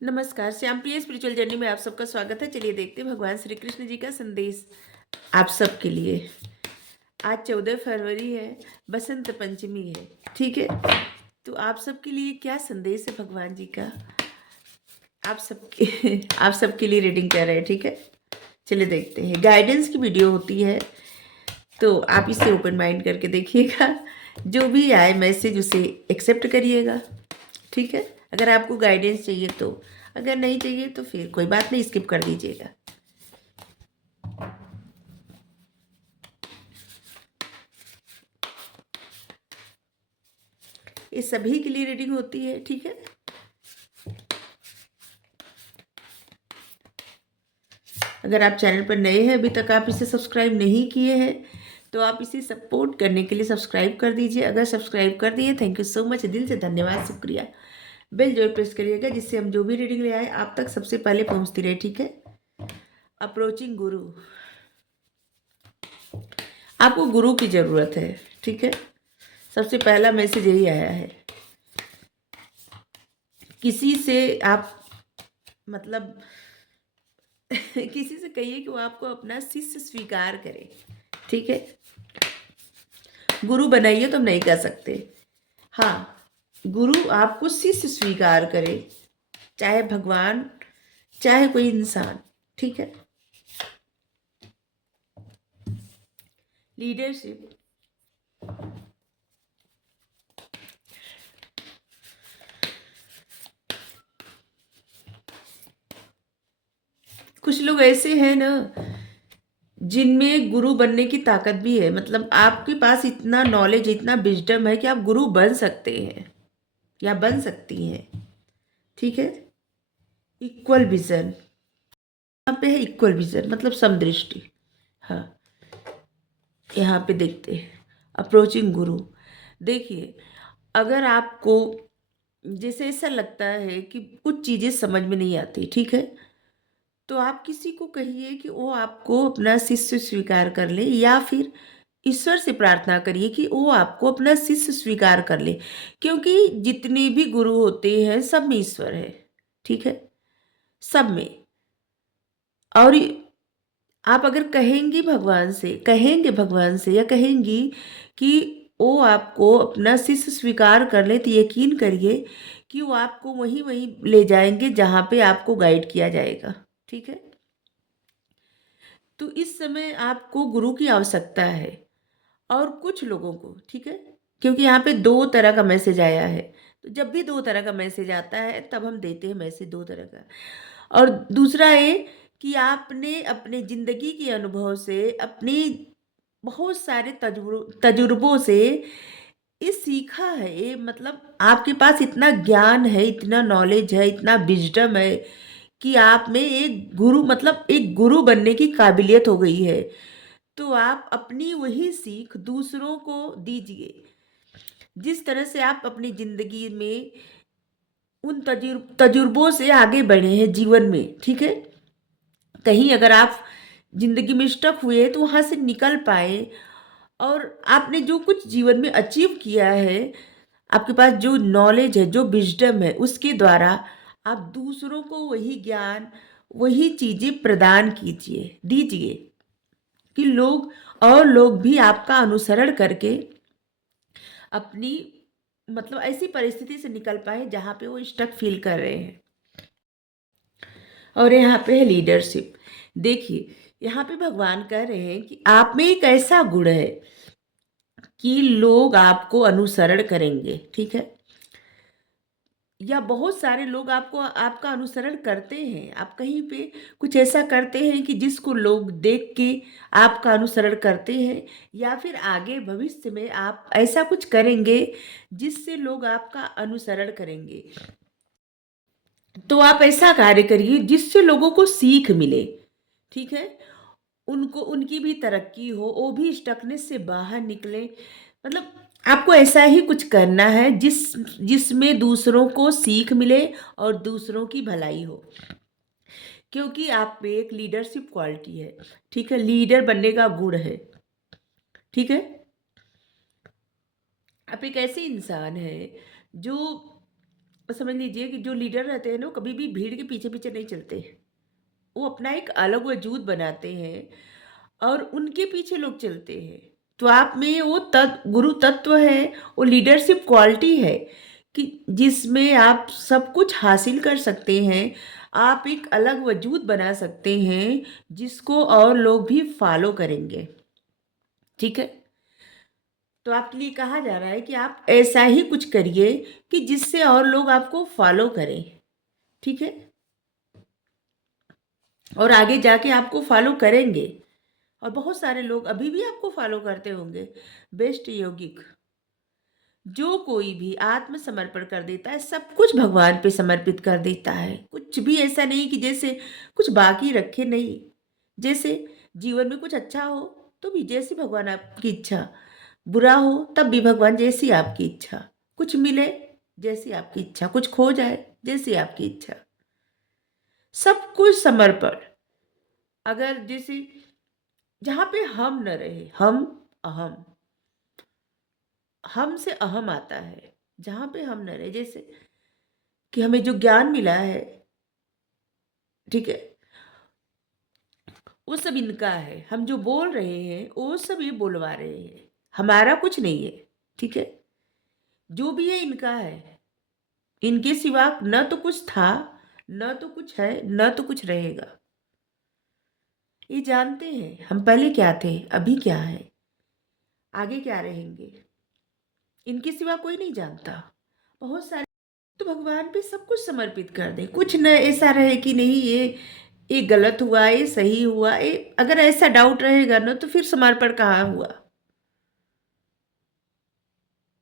नमस्कार, श्याम प्रिय spiritual journey में आप सबका स्वागत है। चलिए देखते हैं भगवान श्री कृष्ण जी का संदेश आप सबके लिए। आज 14 फरवरी है, बसंत पंचमी है। ठीक है, तो आप सबके लिए क्या संदेश है भगवान जी का, आप सबके आप सबके लिए रीडिंग कर रहे हैं। ठीक है, चलिए देखते हैं। गाइडेंस की वीडियो होती है, तो आप इसे ओपन माइंड करके देखिएगा। जो भी आए मैसेज उसे एक्सेप्ट करिएगा। ठीक है, अगर आपको गाइडेंस चाहिए तो, अगर नहीं चाहिए तो फिर कोई बात नहीं, स्किप कर दीजिएगा। ये सभी के लिए रीडिंग होती है। ठीक है, अगर आप चैनल पर नए हैं, अभी तक आप इसे सब्सक्राइब नहीं किए हैं, तो आप इसे सपोर्ट करने के लिए सब्सक्राइब कर दीजिए। अगर सब्सक्राइब कर दिए, थैंक यू सो मच, दिल से धन्यवाद, शुक्रिया। बेल जरूर प्रेस करिएगा, जिससे हम जो भी रीडिंग ले आए आप तक सबसे पहले पहुंचती रहे। ठीक है, अप्रोचिंग गुरु, आपको गुरु की जरूरत है। ठीक है, सबसे पहला मैसेज यही आया है। किसी से आप मतलब किसी से कहिए कि वो आपको अपना शिष्य स्वीकार करे। ठीक है, गुरु बनाइए तो हम नहीं कर सकते। हाँ, गुरु आपको शिष्य स्वीकार करे, चाहे भगवान चाहे कोई इंसान। ठीक है, लीडरशिप, कुछ लोग ऐसे हैं ना जिनमें गुरु बनने की ताकत भी है। मतलब आपके पास इतना नॉलेज, इतना विजडम है कि आप गुरु बन सकते हैं या बन सकती हैं। ठीक है, इक्वल विजन, यहाँ पे है इक्वल विजन मतलब समदृष्टि। हाँ, यहाँ पे देखते हैं अप्रोचिंग गुरु। देखिए, अगर आपको जैसे ऐसा लगता है कि कुछ चीज़ें समझ में नहीं आती, ठीक है, तो आप किसी को कहिए कि वो आपको अपना शिष्य स्वीकार कर ले, या फिर ईश्वर से प्रार्थना करिए कि वो आपको अपना शिष्य स्वीकार कर ले। क्योंकि जितने भी गुरु होते हैं सब में ईश्वर है। ठीक है, सब में। और आप अगर कहेंगे भगवान से या कहेंगी कि वो आपको अपना शिष्य स्वीकार कर ले, तो यकीन करिए कि वो आपको वहीं वहीं ले जाएंगे जहाँ पे आपको गाइड किया जाएगा। ठीक है, तो इस समय आपको गुरु की आवश्यकता है। और कुछ लोगों को, ठीक है, क्योंकि यहाँ पे दो तरह का मैसेज आया है, तो जब भी दो तरह का मैसेज आता है तब हम देते हैं मैसेज दो तरह का। और दूसरा ये कि आपने अपने जिंदगी के अनुभव से, अपनी बहुत सारे तजुर्बों से ये सीखा है। ये मतलब आपके पास इतना ज्ञान है, इतना नॉलेज है, इतना विजडम है कि आप में एक गुरु मतलब एक गुरु बनने की काबिलियत हो गई है। तो आप अपनी वही सीख दूसरों को दीजिए। जिस तरह से आप अपनी ज़िंदगी में उन तजुर्बों से आगे बढ़े हैं जीवन में, ठीक है? कहीं अगर आप ज़िंदगी में स्टक हुए तो वहाँ से निकल पाएँ, और आपने जो कुछ जीवन में अचीव किया है, आपके पास जो नॉलेज है, जो विज़डम है, उसके द्वारा आप दूसरों को वही ज्ञान, वही चीज़ें प्रदान दीजिए कि लोग भी आपका अनुसरण करके अपनी मतलब ऐसी परिस्थिति से निकल पाए जहाँ पे वो स्टक फील कर रहे हैं। और यहाँ पे है लीडरशिप। देखिए, यहाँ पे भगवान कह रहे हैं कि आप में एक ऐसा गुण है कि लोग आपको अनुसरण करेंगे। ठीक है, या बहुत सारे लोग आपको आपका अनुसरण करते हैं। आप कहीं पे कुछ ऐसा करते हैं कि जिसको लोग देख के आपका अनुसरण करते हैं, या फिर आगे भविष्य में आप ऐसा कुछ करेंगे जिससे लोग आपका अनुसरण करेंगे। तो आप ऐसा कार्य करिए जिससे लोगों को सीख मिले। ठीक है, उनको उनकी भी तरक्की हो, वो भी स्टकनेस से बाहर निकले। मतलब आपको ऐसा ही कुछ करना है जिसमें दूसरों को सीख मिले और दूसरों की भलाई हो। क्योंकि आप में एक लीडरशिप क्वालिटी है। ठीक है, लीडर बनने का गुण है। ठीक है, आप एक ऐसे इंसान हैं जो बस समझ लीजिए कि जो लीडर रहते हैं ना, वो कभी भी भीड़ के पीछे पीछे नहीं चलते। वो अपना एक अलग वजूद बनाते हैं और उनके पीछे लोग चलते हैं। तो आप में वो गुरु तत्व है, वो लीडरशिप क्वालिटी है कि जिसमें आप सब कुछ हासिल कर सकते हैं। आप एक अलग वजूद बना सकते हैं जिसको और लोग भी फॉलो करेंगे। ठीक है? तो आपके लिए कहा जा रहा है कि आप ऐसा ही कुछ करिए कि जिससे और लोग आपको फॉलो करें। ठीक है? और आगे जाके आपको फॉलो करेंगे और बहुत सारे लोग अभी भी आपको फॉलो करते होंगे। बेस्ट योगिक, जो कोई भी आत्मसमर्पण कर देता है, सब कुछ भगवान पे समर्पित कर देता है। कुछ भी ऐसा नहीं कि जैसे कुछ बाकी रखे नहीं। जैसे जीवन में कुछ अच्छा हो तो भी जैसी भगवान आपकी इच्छा, बुरा हो तब भी भगवान जैसी आपकी इच्छा, कुछ मिले जैसी आपकी इच्छा, कुछ खो जाए जैसी आपकी इच्छा, सब कुछ समर्पण। अगर जैसे जहाँ पे हम न रहे, हम अहम, हम से अहम आता है। जहाँ पे हम न रहे, जैसे कि हमें जो ज्ञान मिला है, ठीक है, वो सब इनका है। हम जो बोल रहे हैं वो सब ये बोलवा रहे हैं, हमारा कुछ नहीं है। ठीक है? जो भी है इनका है। इनके सिवा न तो कुछ था, न तो कुछ है, न तो कुछ रहेगा। ये जानते हैं हम पहले क्या थे, अभी क्या है, आगे क्या रहेंगे। इनके सिवा कोई नहीं जानता। बहुत सारे तो भगवान पे सब कुछ समर्पित कर दें। कुछ न ऐसा रहे कि नहीं ये गलत हुआ, ये सही हुआ। ये अगर ऐसा डाउट रहेगा ना तो फिर समर्पण कहाँ हुआ।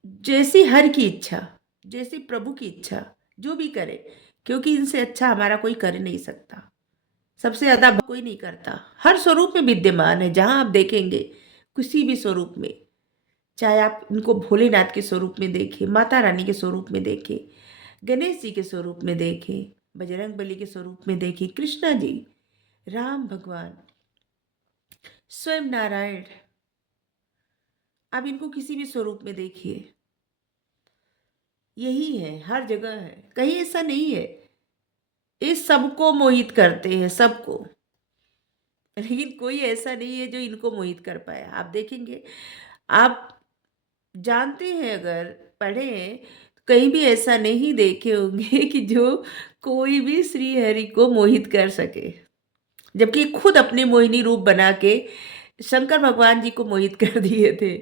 जैसी हर की इच्छा, जैसी प्रभु की इच्छा, जो भी करे, क्योंकि इनसे अच्छा हमारा कोई कर नहीं सकता। सबसे ज्यादा कोई नहीं करता। हर स्वरूप में विद्यमान है। जहां आप देखेंगे किसी भी स्वरूप में, चाहे आप इनको भोलेनाथ के स्वरूप में देखें, माता रानी के स्वरूप में देखें, गणेश जी के स्वरूप में देखें, बजरंग बली के स्वरूप में देखें, कृष्णा जी, राम भगवान, स्वयं नारायण, आप इनको किसी भी स्वरूप में देखिए, यही है, हर जगह है, कहीं ऐसा नहीं है। ये सबको मोहित करते हैं, सबको। लेकिन कोई ऐसा नहीं है जो इनको मोहित कर पाया। आप देखेंगे, आप जानते हैं, अगर पढ़े हैं, कहीं भी ऐसा नहीं देखे होंगे कि जो कोई भी श्री हरि को मोहित कर सके, जबकि खुद अपने मोहिनी रूप बना के शंकर भगवान जी को मोहित कर दिए थे,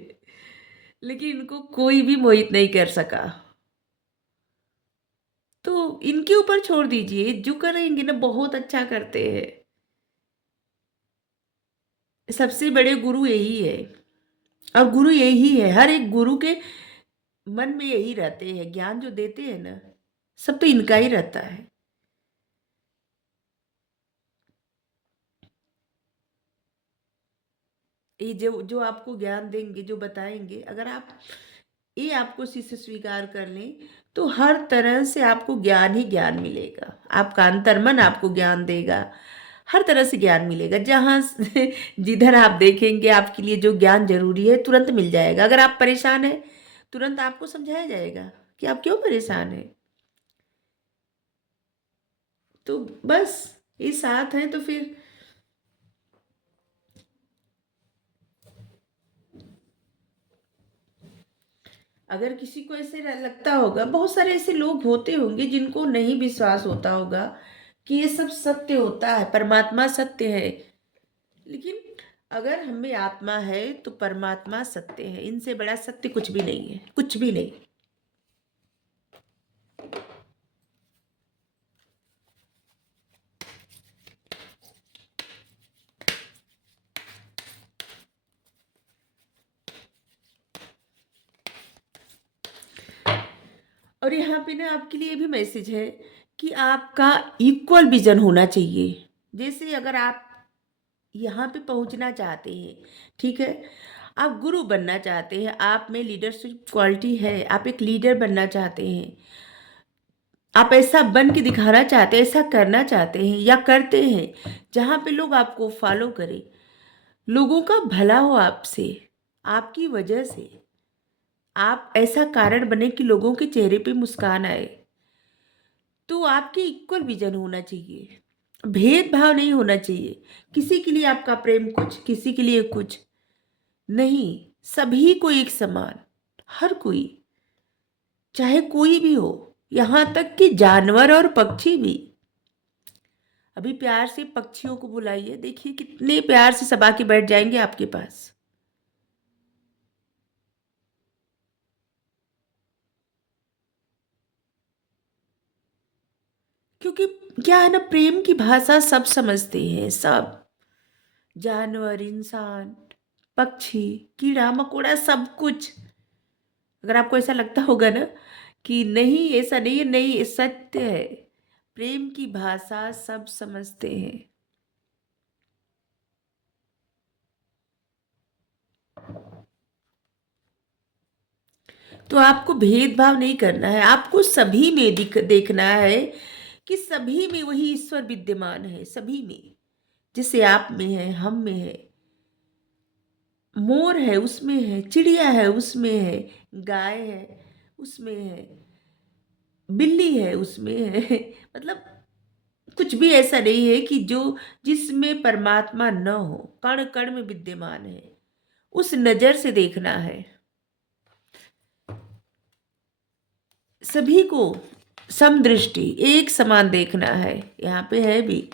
लेकिन इनको कोई भी मोहित नहीं कर सका। तो इनके ऊपर छोड़ दीजिए, जो करेंगे ना बहुत अच्छा करते हैं। सबसे बड़े गुरु यही है, और गुरु यही है। हर एक गुरु के मन में यही रहते हैं, ज्ञान जो देते हैं ना, सब तो इनका ही रहता है। ये जो जो आपको ज्ञान देंगे, जो बताएंगे, अगर आप ये आपको शिष्य स्वीकार कर लें तो हर तरह से आपको ज्ञान ही ज्ञान मिलेगा। आपका अंतर्मन आपको ज्ञान देगा, हर तरह से ज्ञान मिलेगा। जहाँ जिधर आप देखेंगे आपके लिए जो ज्ञान जरूरी है तुरंत मिल जाएगा। अगर आप परेशान हैं, तुरंत आपको समझाया जाएगा कि आप क्यों परेशान हैं। तो बस ये साथ है। तो फिर अगर किसी को ऐसे लगता होगा, बहुत सारे ऐसे लोग होते होंगे जिनको नहीं विश्वास होता होगा कि ये सब सत्य होता है, परमात्मा सत्य है। लेकिन अगर हमें आत्मा है तो परमात्मा सत्य है। इनसे बड़ा सत्य कुछ भी नहीं है, कुछ भी नहीं। और यहाँ पे ना आपके लिए भी मैसेज है कि आपका इक्वल विजन होना चाहिए। जैसे अगर आप यहाँ पे पहुँचना चाहते हैं, ठीक है, आप गुरु बनना चाहते हैं, आप में लीडरशिप क्वालिटी है, आप एक लीडर बनना चाहते हैं, आप ऐसा बन के दिखाना चाहते हैं, ऐसा करना चाहते हैं या करते हैं जहाँ पे लोग आपको फॉलो करें, लोगों का भला हो आपसे, आपकी वजह से, आप ऐसा कारण बने कि लोगों के चेहरे पे मुस्कान आए, तो आपके इक्वल विजन होना चाहिए, भेदभाव नहीं होना चाहिए। किसी के लिए आपका प्रेम कुछ, किसी के लिए कुछ नहीं, सभी को एक समान, हर कोई, चाहे कोई भी हो, यहाँ तक कि जानवर और पक्षी भी। अभी प्यार से पक्षियों को बुलाइए, देखिए कितने प्यार से सब आके बैठ जाएंगे आपके पास। क्योंकि क्या है ना, प्रेम की भाषा सब समझते हैं, सब, जानवर, इंसान, पक्षी, कीड़ा मकोड़ा, सब कुछ। अगर आपको ऐसा लगता होगा ना कि नहीं ऐसा नहीं है, नहीं, ये सत्य है, प्रेम की भाषा सब समझते हैं। तो आपको भेदभाव नहीं करना है, आपको सभी में देखना है कि सभी में वही ईश्वर विद्यमान है, सभी में। जैसे आप में है, हम में है, मोर है उसमें है, चिड़िया है उसमें है, गाय है उसमें है, बिल्ली है उसमें है मतलब कुछ भी ऐसा नहीं है कि जो जिसमें परमात्मा न हो, कण कण में विद्यमान है। उस नजर से देखना है, सभी को समदृष्टि, एक समान देखना है। यहाँ पे है भी,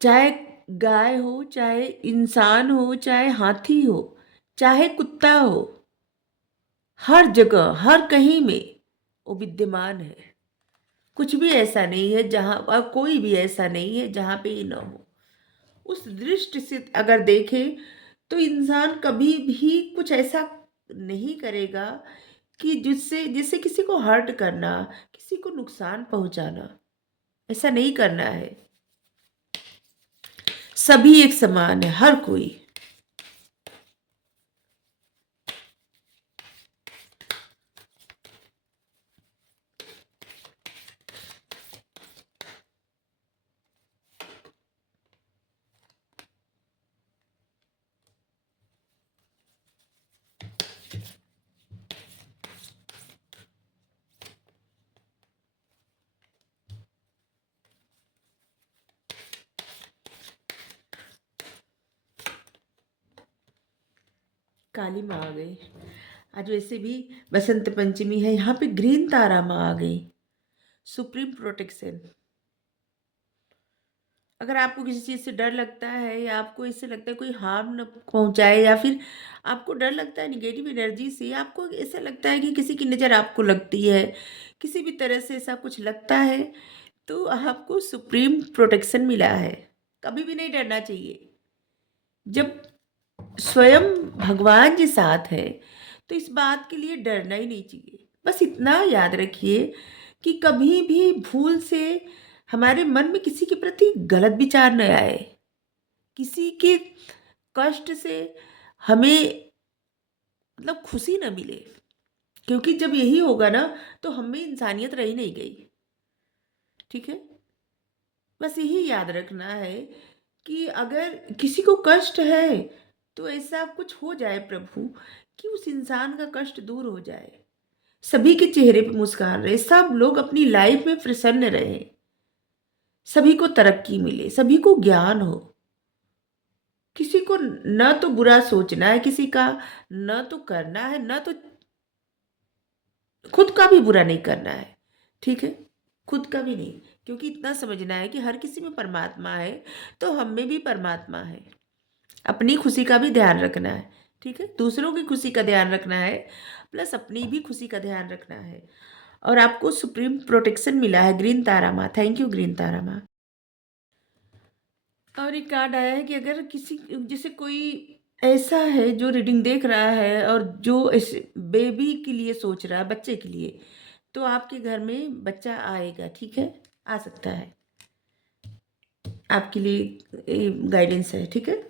चाहे गाय हो, चाहे इंसान हो, चाहे हाथी हो, चाहे कुत्ता हो, हर जगह, हर कहीं में वो विद्यमान है। कुछ भी ऐसा नहीं है जहाँ, और कोई भी ऐसा नहीं है जहाँ पे ये ना हो। उस दृष्टि से अगर देखें तो इंसान कभी भी कुछ ऐसा नहीं करेगा कि जिससे जिससे किसी को हर्ट करना, किसी को नुकसान पहुंचाना, ऐसा नहीं करना है। सभी एक समान है, हर कोई। काली माँ आ गई आज, वैसे भी बसंत पंचमी है, यहाँ पे ग्रीन तारा माँ आ गई, सुप्रीम प्रोटेक्शन। अगर आपको किसी चीज़ से डर लगता है, या आपको इससे लगता है कोई हार्म न पहुंचाए, या फिर आपको डर लगता है निगेटिव एनर्जी से, आपको ऐसा लगता है कि किसी की नज़र आपको लगती है, किसी भी तरह से ऐसा कुछ लगता है, तो आपको सुप्रीम प्रोटेक्शन मिला है। कभी भी नहीं डरना चाहिए। जब स्वयं भगवान जी साथ है तो इस बात के लिए डरना ही नहीं चाहिए। बस इतना याद रखिए कि कभी भी भूल से हमारे मन में किसी के प्रति गलत विचार न आए, किसी के कष्ट से हमें मतलब खुशी न मिले। क्योंकि जब यही होगा ना, तो हमें इंसानियत रही नहीं गई। ठीक है, बस यही याद रखना है कि अगर किसी को कष्ट है तो ऐसा कुछ हो जाए प्रभु कि उस इंसान का कष्ट दूर हो जाए, सभी के चेहरे पे मुस्कान रहे, सब लोग अपनी लाइफ में प्रसन्न रहे, सभी को तरक्की मिले, सभी को ज्ञान हो। किसी को न तो बुरा सोचना है किसी का, न तो करना है, न तो खुद का भी बुरा नहीं करना है। ठीक है, खुद का भी नहीं, क्योंकि इतना समझना है कि हर किसी में परमात्मा है, तो हम में भी परमात्मा है। अपनी खुशी का भी ध्यान रखना है। ठीक है, दूसरों की खुशी का ध्यान रखना है, प्लस अपनी भी खुशी का ध्यान रखना है। और आपको सुप्रीम प्रोटेक्शन मिला है ग्रीन तारा माँ। थैंक यू ग्रीन तारा माँ। और एक कार्ड आया है कि अगर किसी, जैसे कोई ऐसा है जो रीडिंग देख रहा है और जो ऐसे बेबी के लिए सोच रहा है, बच्चे के लिए, तो आपके घर में बच्चा आएगा। ठीक है, आ सकता है, आपके लिए गाइडेंस है। ठीक है,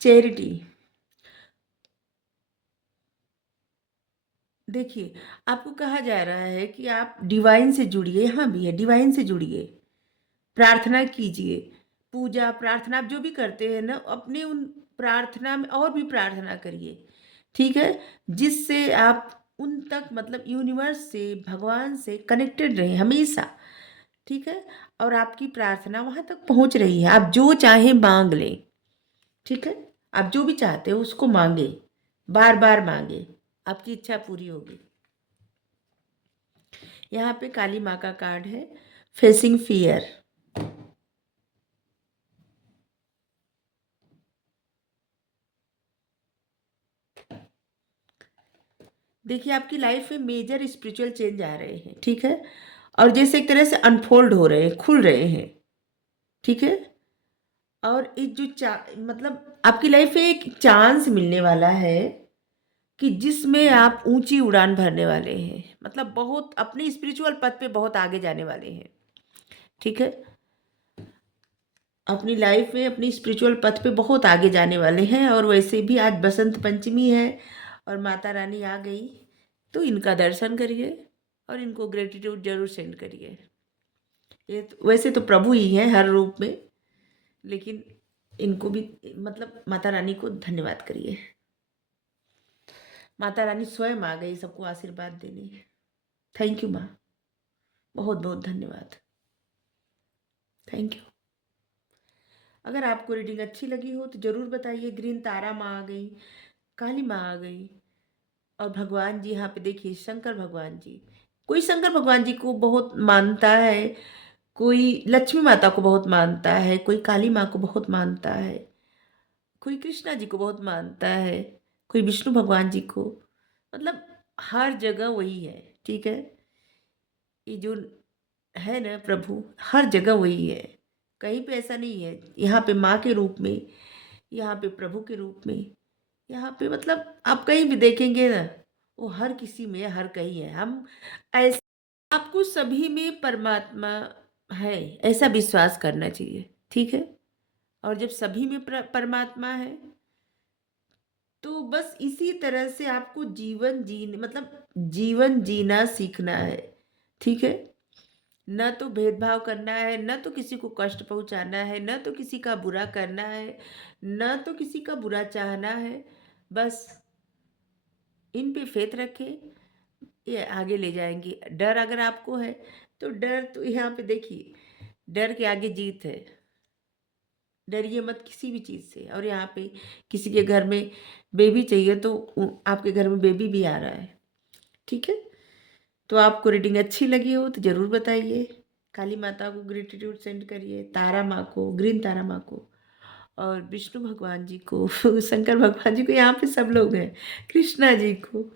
चैरिटी। देखिए, आपको कहा जा रहा है कि आप डिवाइन से जुड़िए, यहाँ भी है डिवाइन से जुड़िए, प्रार्थना कीजिए, पूजा प्रार्थना आप जो भी करते हैं ना, अपने उन प्रार्थना में और भी प्रार्थना करिए। ठीक है, जिससे आप उन तक मतलब यूनिवर्स से, भगवान से कनेक्टेड रहें हमेशा, ठीक है? और आपकी प्रार्थना वहाँ तक पहुँच रही है, आप जो चाहें माँग लें, ठीक है? आप जो भी चाहते हो उसको माँगे, बार-बार माँगे, आपकी इच्छा पूरी होगी। यहाँ पे काली माँ का कार्ड है, फेसिंग फियर। देखिए आपकी लाइफ में मेजर स्पिरिचुअल चेंज आ रहे हैं, ठीक है? और जैसे एक तरह से अनफोल्ड हो रहे हैं, खुल रहे हैं, ठीक है? और एक जो मतलब आपकी लाइफ में एक चांस मिलने वाला है कि जिसमें आप ऊंची उड़ान भरने वाले हैं, मतलब बहुत अपने स्पिरिचुअल पथ पे बहुत आगे जाने वाले हैं, ठीक है? अपनी लाइफ में अपनी स्पिरिचुअल पथ पे बहुत आगे जाने वाले हैं। और वैसे भी आज बसंत पंचमी है और माता रानी आ गई, तो इनका दर्शन करिए और इनको ग्रेटिट्यूड जरूर सेंड करिए। ये तो, वैसे तो प्रभु ही हैं हर रूप में, लेकिन इनको भी मतलब माता रानी को धन्यवाद करिए। माता रानी स्वयं आ गई सबको आशीर्वाद देने। थैंक यू माँ, बहुत बहुत धन्यवाद, थैंक यू। अगर आपको रीडिंग अच्छी लगी हो तो ज़रूर बताइए। ग्रीन तारा माँ आ गई, काली माँ आ गई, और भगवान जी यहाँ पे देखिए, शंकर भगवान जी। कोई शंकर भगवान जी को बहुत मानता है, कोई लक्ष्मी माता को बहुत मानता है, कोई काली माँ को बहुत मानता है, कोई कृष्णा जी को बहुत मानता है, कोई विष्णु भगवान जी को, मतलब हर जगह वही है, ठीक है? ये जो है ना प्रभु, हर जगह वही है, कहीं पे ऐसा नहीं है। यहाँ पे माँ के रूप में, यहाँ पे प्रभु के रूप में, यहाँ पे मतलब आप कहीं भी देखेंगे ना, वो हर किसी में, हर कहीं है। हम ऐसे, आपको सभी में परमात्मा है ऐसा विश्वास करना चाहिए, ठीक है? और जब सभी में परमात्मा है, तो बस इसी तरह से आपको जीवन जीने मतलब जीवन जीना सीखना है, ठीक है? न तो भेदभाव करना है, न तो किसी को कष्ट पहुंचाना है, न तो किसी का बुरा करना है, न तो किसी का बुरा चाहना है। बस इन पे फेथ रखें, ये आगे ले जाएंगे। डर अगर आपको है तो डर तो यहाँ पे देखिए, डर के आगे जीत है। डरिए मत किसी भी चीज़ से। और यहाँ पे किसी के घर में बेबी चाहिए तो आपके घर में बेबी भी आ रहा है, ठीक है? तो आपको रीडिंग अच्छी लगी हो तो ज़रूर बताइए। काली माता को ग्रेटिट्यूड सेंड करिए, तारा माँ को, ग्रीन तारा माँ को, और विष्णु भगवान जी को शंकर भगवान जी को, यहाँ पे सब लोग हैं, कृष्णा जी को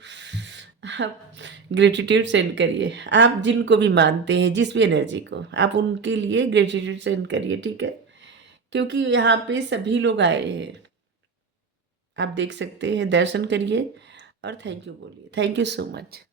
आप ग्रेटिट्यूड सेंड करिए। आप जिनको भी मानते हैं, जिस भी एनर्जी को, आप उनके लिए ग्रेटिट्यूड सेंड करिए, ठीक है? क्योंकि यहाँ पे सभी लोग आए हैं, आप देख सकते हैं, दर्शन करिए और थैंक यू बोलिए। Thank you so much.